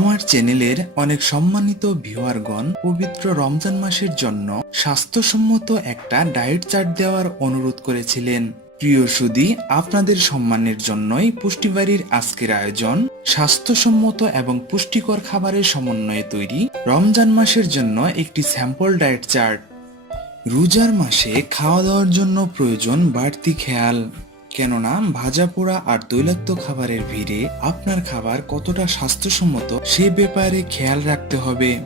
আমার চ্যানেলের অনেক সম্মানিত ভিউয়ারগণ পবিত্র রমজান মাসের জন্য স্বাস্থ্যসম্মত একটা ডায়েট চার্ট দেওয়ার অনুরোধ করেছিলেন। প্রিয় সুদী, আপনাদের সম্মানের জন্যই পুষ্টিবাড়ির আজকের আয়োজন স্বাস্থ্যসম্মত এবং পুষ্টিকর খাবারের সমন্বয়ে তৈরি রমজান মাসের জন্য একটি স্যাম্পল ডায়েট চার্ট রোজার মাসে খাওয়া দাওয়ার জন্য প্রয়োজন বাড়তি খেয়াল। কেননা ভাজা পোড়া আর তৈলাক্ত খাবারের ভিড়ে আপনার খাবার কতটা স্বাস্থ্যসম্মত সে ব্যাপারে খেয়াল রাখতে হবে।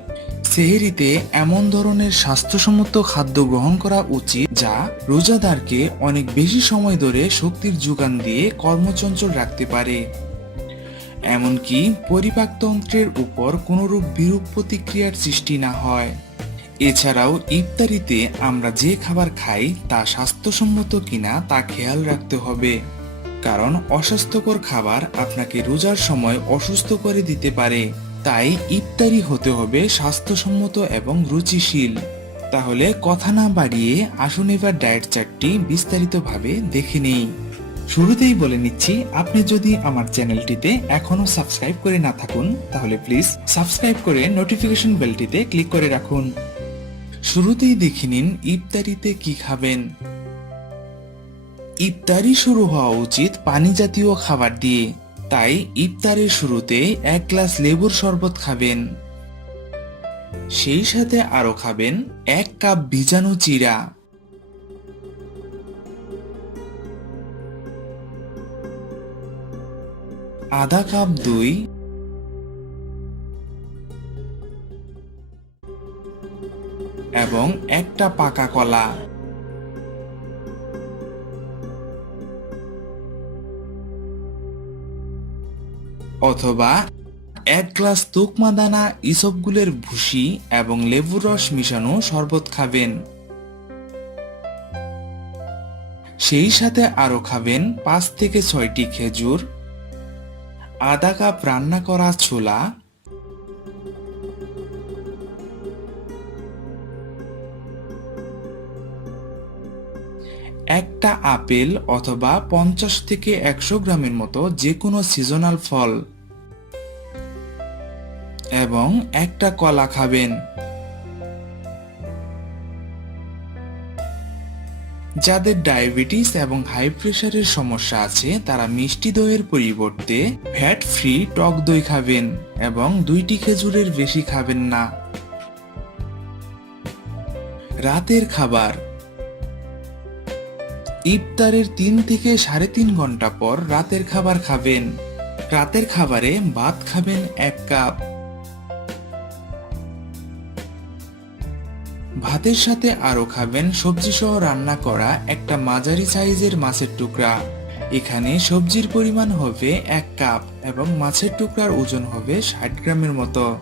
সেহেরিতে এমন ধরনের স্বাস্থ্যসম্মত খাদ্য গ্রহণ করা উচিত যা রোজাদারকে অনেক বেশি সময় ধরে শক্তির যোগান দিয়ে কর্মচঞ্চল রাখতে পারে। এমনকি পরিপাকতন্ত্রের উপর কোনোরূপ বিরূপ প্রতিক্রিয়ার সৃষ্টি না হয়। এছাড়াও ইফতারিতে আমরা যে খাবার খাই তা স্বাস্থ্যসম্মত কিনা তা খেয়াল রাখতে হবে। কারণ অস্বাস্থ্যকর খাবার আপনাকে রোজার সময় অসুস্থ করে দিতে পারে। তাই ইফতারি হতে হবে স্বাস্থ্যসম্মত এবং রুচিশীল। তাহলে কথা না বাড়িয়ে আসুন এবার ডায়েট চার্টটি বিস্তারিতভাবে দেখে নেই। শুরুতেই বলে নিচ্ছি, আপনি যদি আমার চ্যানেলটিতে এখনও সাবস্ক্রাইব করে না থাকুন, তাহলে প্লিজ সাবস্ক্রাইব করে নোটিফিকেশন বেলটিতে ক্লিক করে রাখুন। শুরুতেই দেখে নিন ইফতারিতে কি খাবেন। ইফতারি শুরু হওয়া উচিত পানি জাতীয় খাবার দিয়ে। তাই ইফতারের শুরুতে এক গ্লাস লেবুর শরবত খাবেন। সেই সাথে আরও খাবেন এক কাপ ভিজানো চিরা। আধা কাপ দই এবং একটা পাকা কলা। অথবা এক গ্লাস তুকমা দানা ইসবগুলের ভুসি এবং লেবুর রস মিশানো শরবত খাবেন। সেই সাথে আরও খাবেন পাঁচ থেকে ছয়টি খেজুর, আধা কাপ রান্না করা ছোলা একটা আপেল অথবা পঞ্চাশ থেকে একশো গ্রামের মতো যে কোনো সিজনাল ফল। এবং একটা কলা খাবেন। যাদের ডায়াবেটিস এবং হাই প্রেশারের সমস্যা আছে, তারা মিষ্টি দইয়ের পরিবর্তে ফ্যাট ফ্রি টক দই খাবেন এবং দুইটি খেজুরের বেশি খাবেন না। রাতের খাবার ইফতারের তিন থেকে সাড়ে তিন ঘণ্টা পর রাতের খাবার খাবেন। রাতের খাবারে ভাত খাবেন এক কাপ। ভাতের সাথে আরও খাবেন সবজি সহ রান্না করা একটা মাঝারি সাইজের মাছের টুকরা। এখানে সবজির পরিমাণ হবে এক কাপ এবং মাছের টুকরার ওজন হবে ষাট গ্রামের মতো।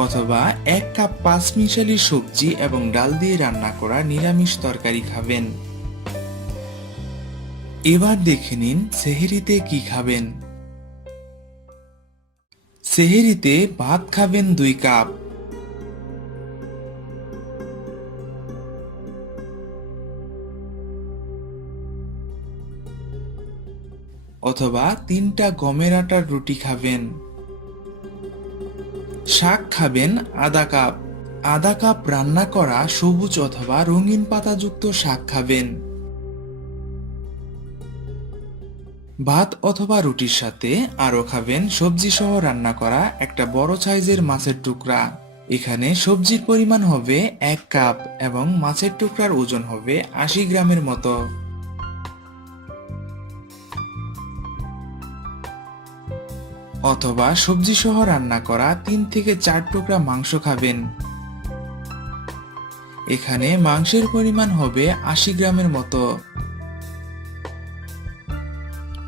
অথবা এক কাপ পাঁচ মিশালি সবজি এবং ডাল দিয়ে রান্না করা নিরামিষ তরকারি খাবেন। এবার দেখে নিন সেহেরিতে কি খাবেন। সেহেরিতে ভাত খাবেন দুই কাপ। অথবা তিনটা গমের আটার রুটি খাবেন। শাক খাবেন আধা কাপ। আধা কাপ রান্না করা সবুজ অথবা রঙিন পাতাযুক্ত শাক খাবেন। ভাত অথবা রুটির সাথে আরও খাবেন। সবজি সহ রান্না করা একটা বড় সাইজের মাছের টুকরা। এখানে সবজির পরিমাণ হবে এক কাপ এবং মাছের টুকরার ওজন হবে আশি গ্রামের মতো। অথবা সবজি সহ রান্না করা তিন থেকে চার টুকরা মাংস খাবেন। এখানে মাংসের পরিমাণ হবে আশি গ্রামের মতো।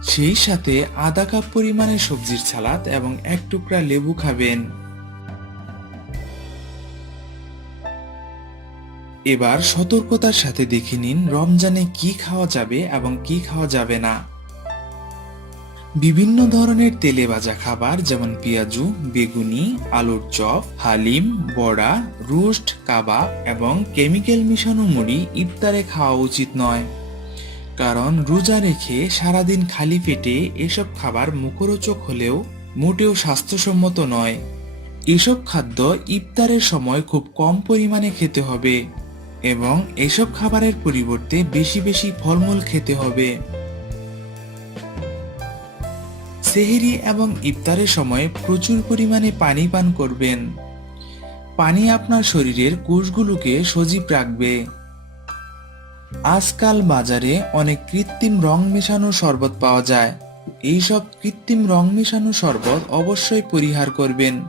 সেই সাথে আধা কাপ পরিমাণে সবজির সালাদ এবং এক টুকরা লেবু খাবেন। এবার সতর্কতার সাথে দেখে নিন রমজানে কি খাওয়া যাবে এবং কি খাওয়া যাবে না। বিভিন্ন ধরনের তেলে ভাজা খাবার যেমন পেঁয়াজু, বেগুনি, আলুর চপ, হালিম, বড়া, রোস্ট, কাবাব এবং কেমিক্যাল মিশানো মুড়ি ইফতারে খাওয়া উচিত নয়। কারণ রোজা রেখে সারাদিন খালি পেটে এসব খাবার মুখরোচক হলেও মোটেও স্বাস্থ্যসম্মত নয়। এসব খাদ্য ইফতারের সময় খুব কম পরিমাণে খেতে হবে এবং এসব খাবারের পরিবর্তে বেশি বেশি ফলমূল খেতে হবে। সেহেরি এবং ইফতারের সময় প্রচুর পরিমাণে পানি পান করবেন। পানি আপনার শরীরের কোষগুলোকে সজীব রাখবে। আজকাল বাজারে অনেক কৃত্রিম রং মেশানো শরবত পাওয়া যায়। এইসব কৃত্রিম রং মেশানো শরবত অবশ্যই পরিহার করবেন।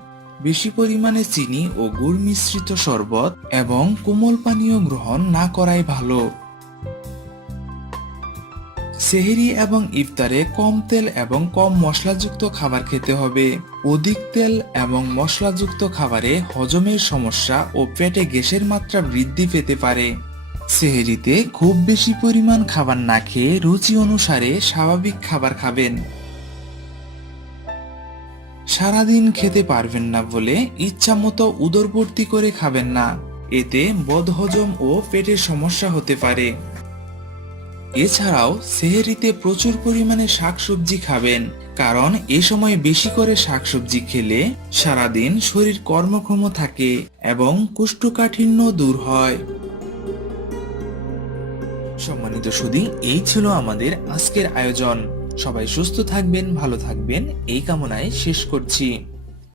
বেশি পরিমাণে চিনি ও গুড় মিশ্রিত শরবত এবং কোমল পানীয় গ্রহণ না করাই ভালো। সেহেরি এবং ইফতারে কম তেল এবং কম মশলাযুক্ত খাবার খেতে হবে। অধিক তেল এবং মশলাযুক্ত খাবারে হজমের সমস্যা ও পেটে গ্যাসের মাত্রা বৃদ্ধি পেতে পারে। সেহেরিতে খুব বেশি পরিমাণ খাবার না খেয়ে রুচি অনুসারে স্বাভাবিক খাবার খাবেন। সারাদিন খেতে পারবেন না বলে ইচ্ছা মতো উদরপূর্তি করে খাবেন না। এতে বদহজম ও পেটের সমস্যা হতে পারে। এছাড়াও সেহেরিতে প্রচুর পরিমাণে শাকসবজি খাবেন, কারণ এ সময় বেশি করে শাকসবজি খেলে সারাদিন শরীর কর্মক্ষম থাকে এবং কোষ্ঠকাঠিন্য দূর হয়। সম্মানিত সুদী, এই ছিল আমাদের আজকের আয়োজন। সবাই সুস্থ থাকবেন, ভালো থাকবেন, এই কামনায় শেষ করছি।